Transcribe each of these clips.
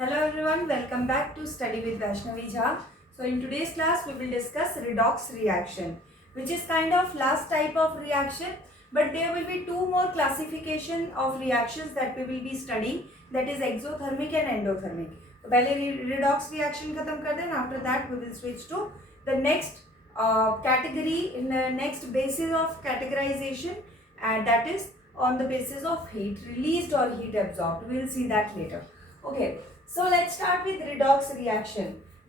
Hello everyone, welcome back to Study with Vaishnavi Jha. So in today's class we will discuss redox reaction, which is kind of last type of reaction, but there will be two more classification of reactions that we will be studying, that is exothermic and endothermic. तो पहले redox reaction खत्म कर दें, after that we will switch to the next category in the next basis of categorization, and that is on the basis of heat released or heat absorbed. We will see that later. Okay. So let's start with redox reaction.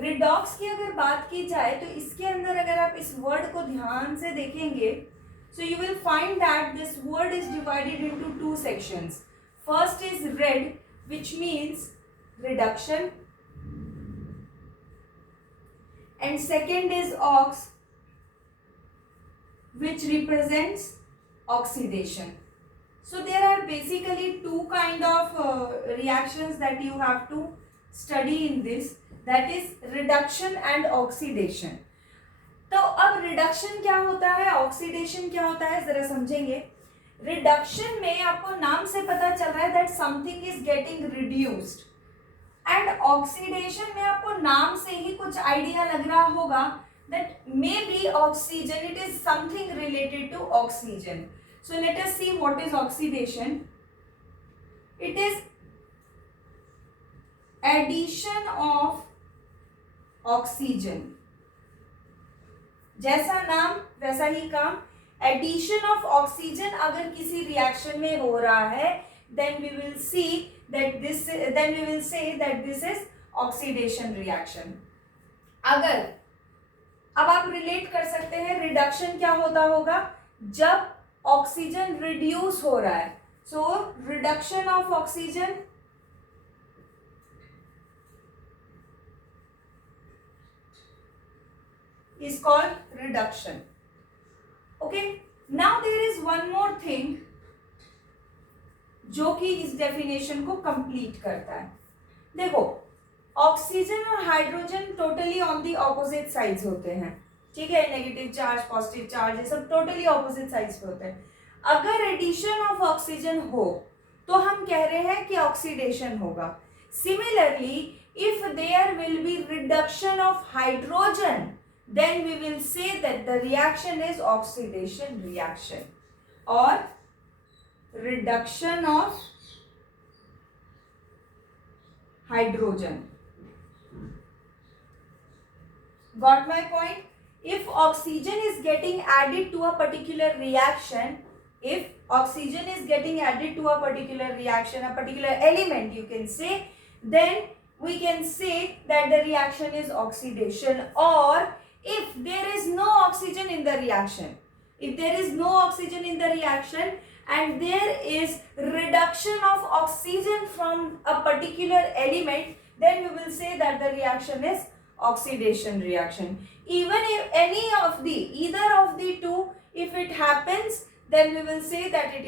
Redox की अगर बात की जाए तो इसके अंदर अगर आप इस वर्ड को ध्यान से देखेंगे, so you will find that this word is divided into two sections. First is red, which means reduction, and second is ox, which represents oxidation. So there are basically two kind of reactions that you have to study in this, that is reduction and oxidation. तो अब reduction क्या होता है, oxidation क्या होता है, जरा समझेंगे. रिडक्शन में आपको नाम से पता चल रहा है that something is getting reduced, and oxidation में आपको नाम से ही कुछ आइडिया लग रहा होगा that may be oxygen, it is something related to oxygen. So let us see what is oxidation. It is addition of oxygen. जैसा नाम वैसा ही काम. Addition of oxygen अगर किसी रिएक्शन में हो रहा है, then we will say that this is oxidation reaction. अगर अब आप रिलेट कर सकते हैं रिडक्शन क्या होता होगा, जब ऑक्सीजन रिड्यूस हो रहा है. So reduction of oxygen is called reduction. Okay, now there is one more thing जो कि इस डेफिनेशन को कंप्लीट करता है. देखो, ऑक्सीजन और hydrogen totally on the opposite sides होते हैं, ठीक है. नेगेटिव चार्ज, पॉजिटिव चार्ज, ये सब टोटली ऑपोजिट साइड्स पे होते हैं. अगर एडिशन ऑफ ऑक्सीजन हो तो हम कह रहे हैं कि ऑक्सीडेशन होगा. Similarly if there will be reduction of hydrogen, then we will say that the reaction is oxidation reaction और reduction of hydrogen. Got my point? If oxygen is getting added to a particular reaction, a particular element you can say, then we can say that the reaction is oxidation. Or if there is no oxygen in the reaction, and there is reduction of oxygen from a particular element, then we will say that the reaction is oxidation reaction. Even if either of the two, if it happens, then we will say that it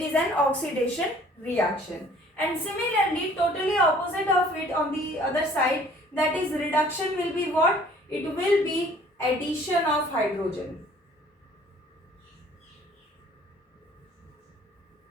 is an oxidation reaction. And similarly, totally opposite of it on the other side, that is reduction will be what? It will be addition of hydrogen.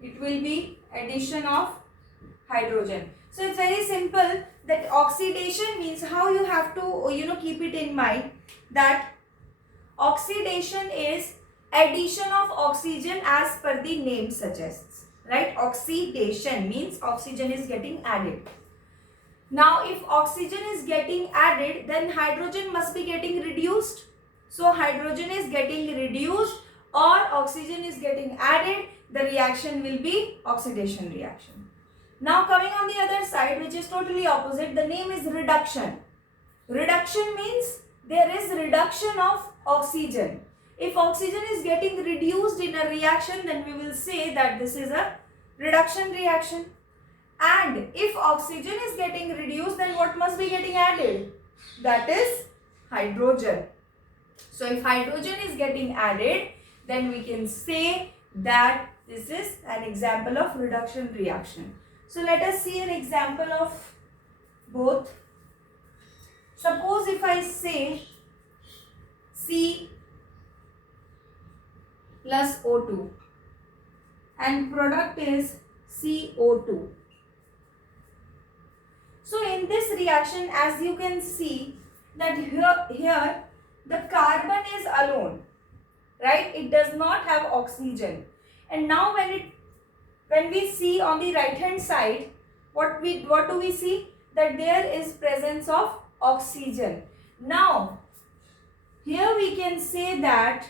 It will be addition of hydrogen. So it's very simple that oxidation means, how you have to keep it in mind, that oxidation is addition of oxygen as per the name suggests, right? Oxidation means oxygen is getting added. Now if oxygen is getting added, then hydrogen must be getting reduced. So hydrogen is getting reduced or oxygen is getting added, the reaction will be oxidation reaction. Now coming on the other side, which is totally opposite, the name is reduction. Reduction means there is reduction of oxygen. If oxygen is getting reduced in a reaction, then we will say that this is a reduction reaction. And if oxygen is getting reduced, then what must be getting added? That is hydrogen. So if hydrogen is getting added, then we can say that this is an example of reduction reaction. So let us see an example of both. Suppose if I say C plus O2 and product is CO2. So in this reaction, as you can see that here the carbon is alone, right? It does not have oxygen. And now when we see on the right hand side, what do we see? That there is presence of oxygen. Now here we can say that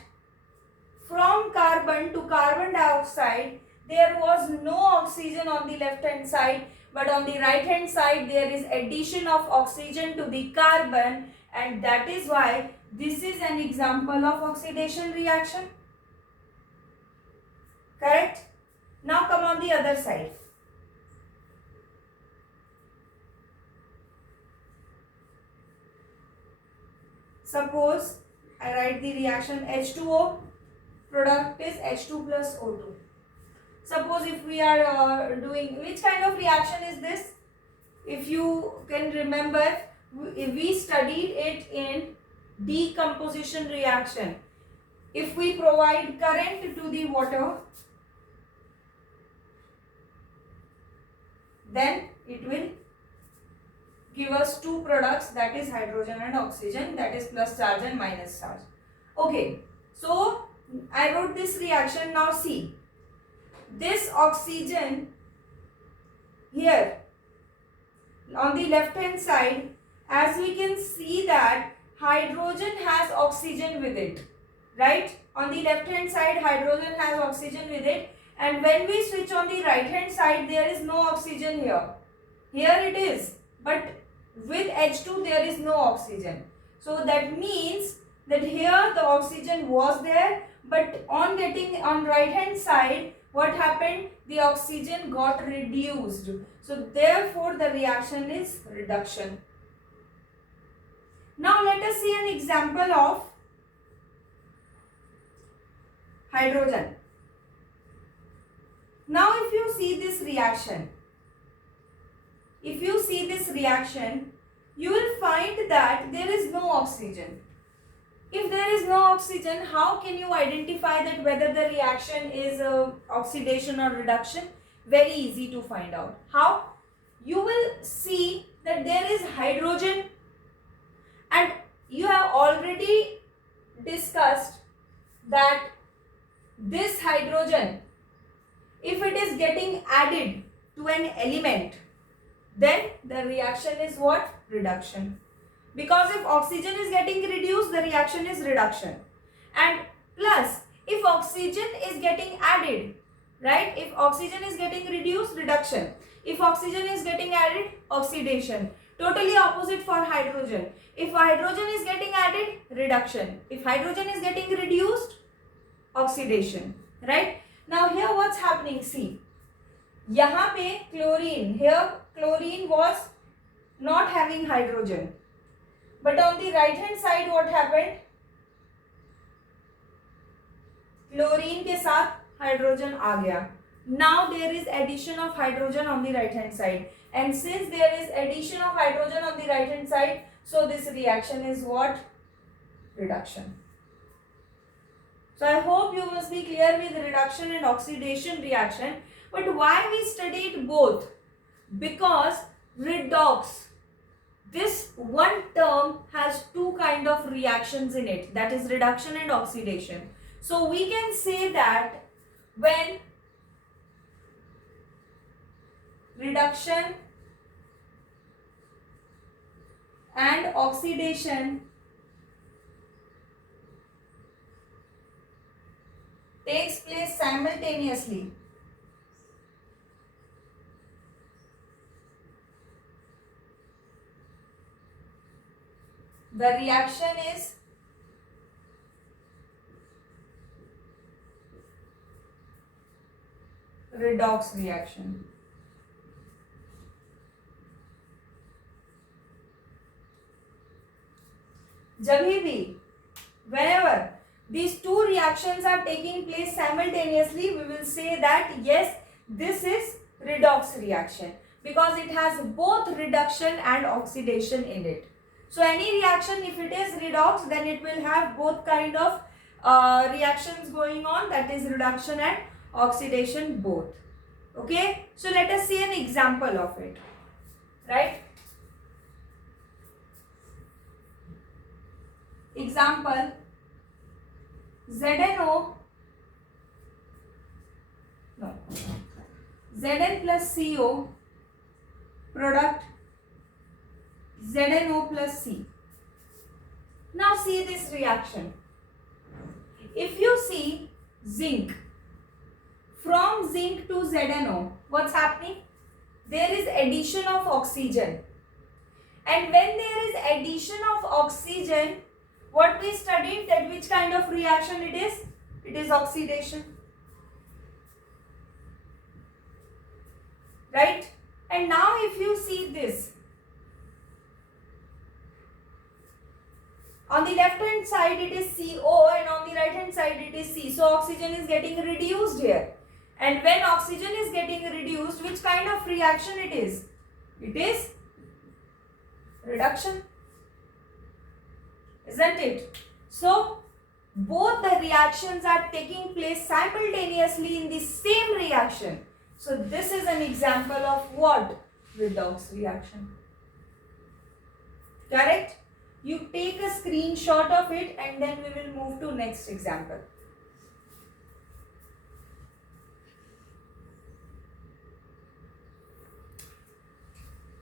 from carbon to carbon dioxide, there was no oxygen on the left hand side, but on the right hand side there is addition of oxygen to the carbon, and that is why this is an example of oxidation reaction. Correct? Now come on the other side. Suppose I write the reaction H2O, product is H2 plus O2. Suppose if we are doing, which kind of reaction is this? If you can remember, we studied it in decomposition reaction. If we provide current to the water, then it will give us two products, that is hydrogen and oxygen, that is plus charge and minus charge. Okay, so I wrote this reaction. Now see, this oxygen here on the left hand side, as we can see that hydrogen has oxygen with it, right? On the left hand side hydrogen has oxygen with it, and when we switch on the right hand side there is no oxygen here. Here it is, but with H2 there is no oxygen. So that means that here the oxygen was there, but on getting on right hand side, what happened? The oxygen got reduced. So therefore the reaction is reduction. Now let us see an example of hydrogen. Now if you see this reaction, you will find that there is no oxygen. If there is no oxygen, how can you identify that whether the reaction is oxidation or reduction? Very easy to find out. How? You will see that there is hydrogen, and you have already discussed that this hydrogen, if it is getting added to an element, then the reaction is what? Reduction. Because if oxygen is getting reduced, the reaction is reduction. And plus, if oxygen is getting added, right? If oxygen is getting reduced, reduction. If oxygen is getting added, oxidation. Totally opposite for hydrogen. If hydrogen is getting added, reduction. If hydrogen is getting reduced, oxidation. Right? Now here what's happening? See. यहाँ पे chlorine. Here chlorine was not having hydrogen. But on the right hand side what happened? Chlorine के साथ hydrogen आ गया. Now there is addition of hydrogen on the right hand side. And since there is addition of hydrogen on the right hand side, so this reaction is what? Reduction. So I hope you must be clear with reduction and oxidation reaction. But why we studied both? Because redox, this one term has two kind of reactions in it, that is reduction and oxidation. So we can say that when reduction and oxidation takes place simultaneously, the reaction is redox reaction. जभी भी, whenever these two reactions are taking place simultaneously, we will say that yes, this is redox reaction because it has both reduction and oxidation in it. So any reaction, if it is redox, then it will have both kind of reactions going on, that is reduction and oxidation both. Okay, so let us see an example of it. Right, Example, ZnO, no, Zn plus CO product ZnO plus C. Now see this reaction. If you see zinc, from zinc to ZnO, what's happening? There is addition of oxygen. And when there is addition of oxygen, what we studied, that which kind of reaction it is? It is oxidation. Right? And now if you see this, on the left hand side it is CO and on the right hand side it is C. So oxygen is getting reduced here. And when oxygen is getting reduced, which kind of reaction it is? It is reduction. Isn't it? So both the reactions are taking place simultaneously in the same reaction. So this is an example of what? Redox reaction. Correct? You take a screenshot of it and then we will move to next example.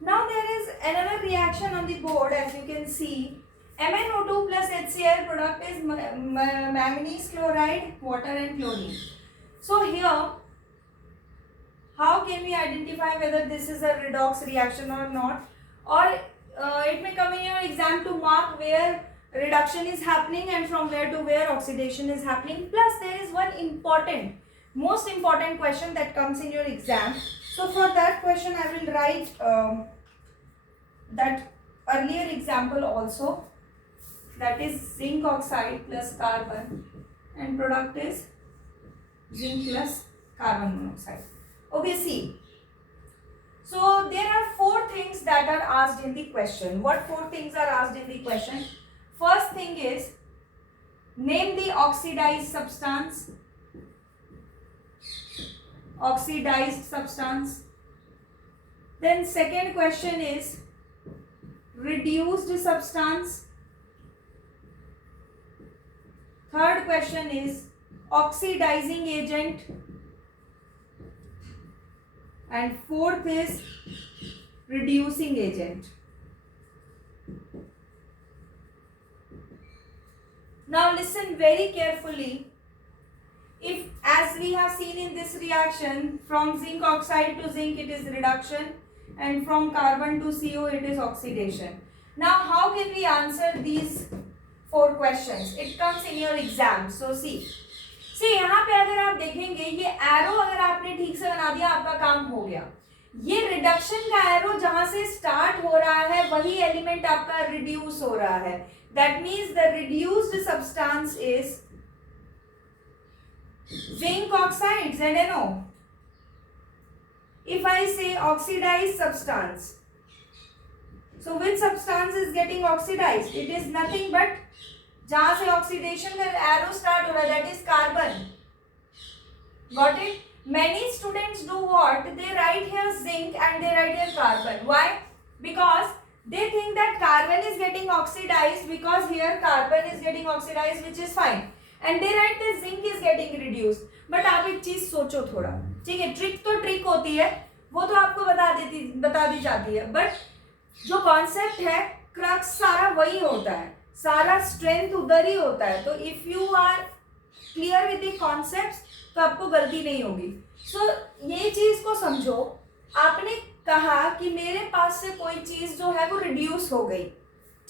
Now there is another reaction on the board, as you can see. MnO2 plus HCl product is manganese chloride, water and chlorine. So here, how can we identify whether this is a redox reaction or not? Or it may come in your exam to mark where reduction is happening and from where to where oxidation is happening. Plus there is one important, most important question that comes in your exam. So for that question I will write that earlier example also, that is zinc oxide plus carbon and product is zinc plus carbon monoxide. Okay, see. So there are 4 things that are asked in the question. What 4 things are asked in the question? First thing is, name the oxidized substance. Oxidized substance. Then second question is, reduced substance. Third question is, oxidizing agent. And fourth is, reducing agent. Now listen very carefully. If, as we have seen in this reaction, from zinc oxide to zinc it is reduction and from carbon to CO it is oxidation. Now how can we answer these 4 questions? It comes in your exam. So see यहाँ पे अगर आप देखेंगे, ये arrow अगर आपने ठीक से बना दिया आपका काम हो गया. ये रिडक्शन का एरो जहां से स्टार्ट हो रहा है वही एलिमेंट आपका रिड्यूस हो रहा है. That means the reduced substance is zinc oxide, ZnO. If I say oxidized substance, so which substance is getting oxidized? It is nothing but जहां से ऑक्सीडेशन का एरो स्टार्ट हो रहा है, that is carbon. Got it? Many students do what? They write here zinc and they write here carbon. Why? Because they think that carbon is getting oxidized because here carbon is getting oxidized, which is fine. And they write that zinc is getting reduced. But आप एक चीज सोचो थोड़ा, ठीक है? Trick तो trick होती है, वो तो आपको बता दी जाती है. बट जो कॉन्सेप्ट है, क्रक्स सारा वही होता है, सारा स्ट्रेंथ उधर ही होता है. तो if you are clear with the concepts तो आपको गलती नहीं होगी. सो ये चीज को समझो. आपने कहा कि मेरे पास से कोई चीज जो है वो रिड्यूस हो गई,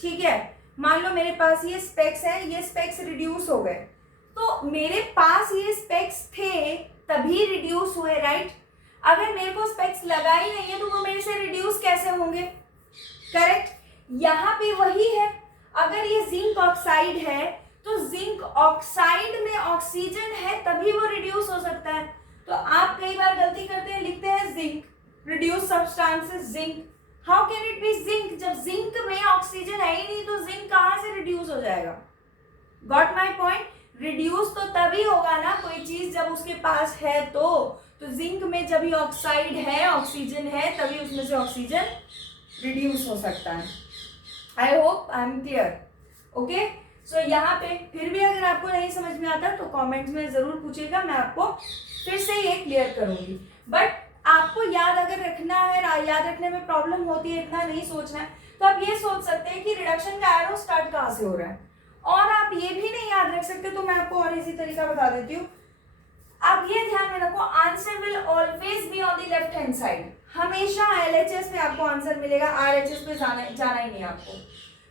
ठीक है? मान लो मेरे पास ये स्पेक्स है, ये स्पेक्स रिड्यूस हो गए. तो मेरे पास ये स्पेक्स थे तभी रिड्यूस हुए, राइट? अगर मेरे को स्पेक्स लगा ही नहीं है तो वो मेरे से रिड्यूस कैसे होंगे? करेक्ट. यहाँ पे वही है. अगर ये जिंक ऑक्साइड है तो जिंक ऑक्साइड में ऑक्सीजन है तभी वो रिड्यूस हो सकता है. तो आप कई बार गलती करते हैं, लिखते हैं zinc, reduce substances zinc. How can it be zinc? जब जिंक में ऑक्सीजन है ही नहीं तो जिंक कहाँ से रिड्यूस हो जाएगा? Got my point? रिड्यूस तो तभी होगा ना कोई चीज जब उसके पास है. तो जिंक में जब भी ऑक्साइड है, ऑक्सीजन है, तभी उसमें से ऑक्सीजन रिड्यूस हो सकता है. I hope I am clear. Okay, so यहाँ पे फिर भी अगर आपको नहीं समझ में आता तो कमेंट्स में जरूर पूछेगा, मैं आपको फिर से ये क्लियर करूंगी। बट आपको याद अगर रखना है, याद रखने में प्रॉब्लम होती है, इतना नहीं सोचना है, तो आप ये सोच सकते हैं कि रिडक्शन का एरो स्टार्ट कहाँ से हो रहा है। और आप ये भी नहीं याद रख सकते तो मैं आपको और इजी तरीका बता देती हूँ। आप ये ध्यान में रखो, answer will always be on the left hand side. हमेशा LHS में आपको आंसर मिलेगा, RHS पे जाना ही नहीं आपको।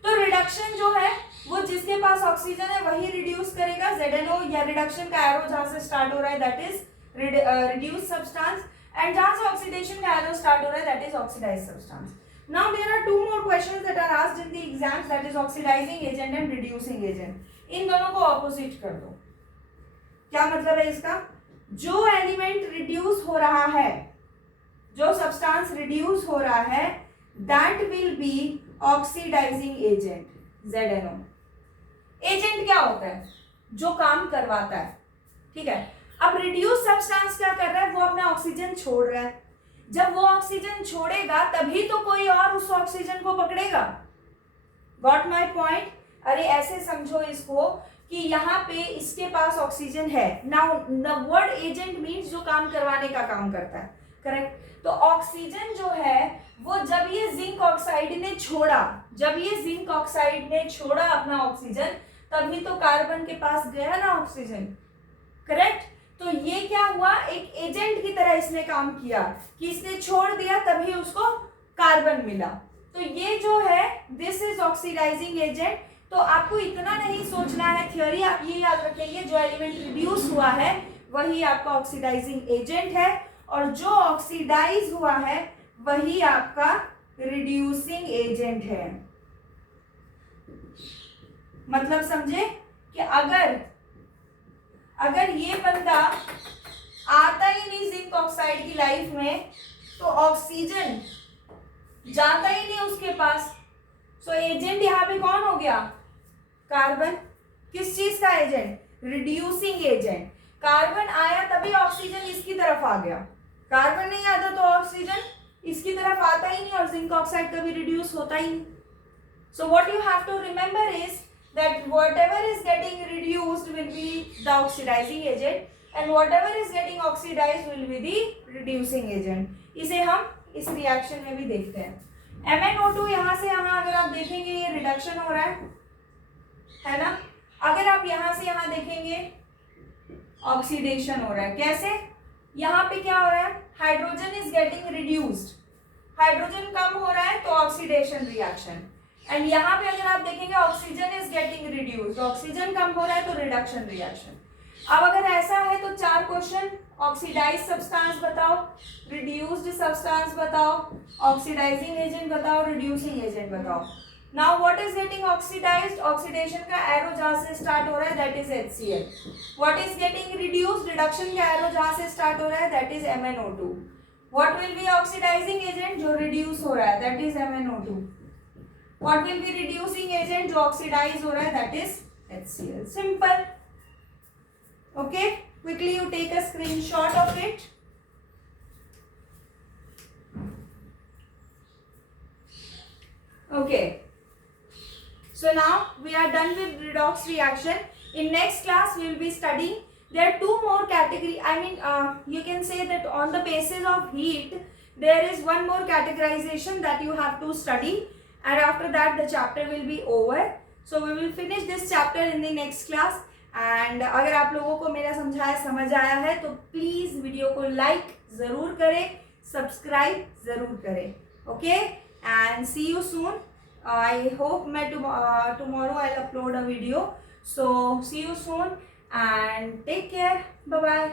तो रिडक्शन जो है वो जिसके पास ऑक्सीजन है वही रिड्यूस करेगा, ZNO या रिडक्शन का एरो जहां से स्टार्ट हो रहा है that is reduce substance, and जहां से ऑक्सीडेशन का एरो स्टार्ट हो रहा है that is oxidized substance. Now there are two more questions that are asked in the exams, that is oxidizing agent and reducing agent. इन दोनों को opposite कर दो। क्या मतलब है इसका? जो एलिमेंट रिड्यूस हो रहा है, जो सब्सटेंस रिड्यूस हो रहा है, that will be oxidising agent, ZNO। Agent क्या होता है? जो काम करवाता है, ठीक है। अब रिड्यूस सब्सटेंस क्या कर रहा है? वो अपना ऑक्सीजन छोड़ रहा है। जब वो ऑक्सीजन छोड़ेगा तभी तो कोई और उस ऑक्सीजन को पकड़ेगा। Got my point? अरे ऐसे समझो इसको कि यहाँ पे इसके पास ऑक्सीजन है। Now the word agent means जो काम करवाने का काम करता है, करेक्ट। तो ऑक्सीजन जो है वो जब ये जिंक ऑक्साइड ने छोड़ा, जब ये जिंक ऑक्साइड ने छोड़ा अपना ऑक्सीजन, तभी तो कार्बन के पास गया ना ऑक्सीजन, करेक्ट। तो ये क्या हुआ? एक एजेंट की तरह इसने काम किया कि इसने छोड़ दिया तभी उसको कार्बन मिला। तो ये जो है दिस इज ऑक्सीडाइजिंग एजेंट। तो आपको इतना नहीं सोचना है, थ्योरी आप ये याद रखेंगे, जो एलिमेंट रिड्यूस हुआ है वही आपका ऑक्सीडाइजिंग एजेंट है, और जो ऑक्सीडाइज हुआ है वही आपका रिड्यूसिंग एजेंट है। मतलब समझे कि अगर ये बंदा आता ही नहीं जिंक ऑक्साइड की लाइफ में तो ऑक्सीजन जाता ही नहीं उसके पास। सो एजेंट यहाँ पे कौन हो गया? कार्बन। किस चीज का एजेंट? Reducing agent. कार्बन आया तभी ऑक्सीजन इसकी तरफ आ गया, कार्बन नहीं आता तो ऑक्सीजन इसकी तरफ आता ही नहीं, और जिंक ऑक्साइड कभी रिड्यूस होता ही नहीं। So what you have to remember is that whatever is getting reduced will be the oxidizing agent and whatever is getting oxidized will be the reducing agent। इसे हम इस रिएक्शन में भी देखते हैं। MnO2 यहाँ से यहाँ अगर आप देखेंगे ये रिडक्शन हो रहा है ना। अगर आप यहाँ से यहाँ देखेंगे ऑक्सीडेशन हो रहा है। कैसे? यहाँ पे क्या हो रहा है? Hydrogen is getting reduced, hydrogen कम हो रहा है तो ऑक्सीडेशन रिएक्शन, एंड यहाँ पे अगर आप देखेंगे oxygen is getting reduced, oxygen कम हो रहा है तो रिडक्शन रिएक्शन। अब अगर ऐसा है तो 4 क्वेश्चन, ऑक्सीडाइज सब्सटेंस बताओ, रिड्यूस्ड सब्सटेंस बताओ, ऑक्सीडाइजिंग एजेंट बताओ, रिड्यूसिंग एजेंट बताओ। Now what is getting oxidised? Oxidation का एरो जहां से स्टार्ट हो रहा है that is HCl। What is getting reduced? Reduction का एरो जहां से स्टार्ट हो रहा है that is MnO2। What will be oxidising agent? जो रिड्यूस हो रहा है that is MnO2। What will be reducing agent? जो ऑक्सीडाइज हो रहा है that is HCl। Simple. Okay. Quickly you take a screenshot of it. Okay. So now we are done with redox reaction. In next class we will be studying. There are 2 more category. I mean, you can say that on the basis of heat, there is one more categorization that you have to study. And after that the chapter will be over. So we will finish this chapter in the next class. And अगर आप लोगों को मेरा समझाया समझ आया है तो प्लीज़ वीडियो को लाइक ज़रूर करें, सब्सक्राइब ज़रूर करें। Okay, and see you soon. I hope मैं tomorrow I'll upload a video. So see you soon and take care. Bye bye.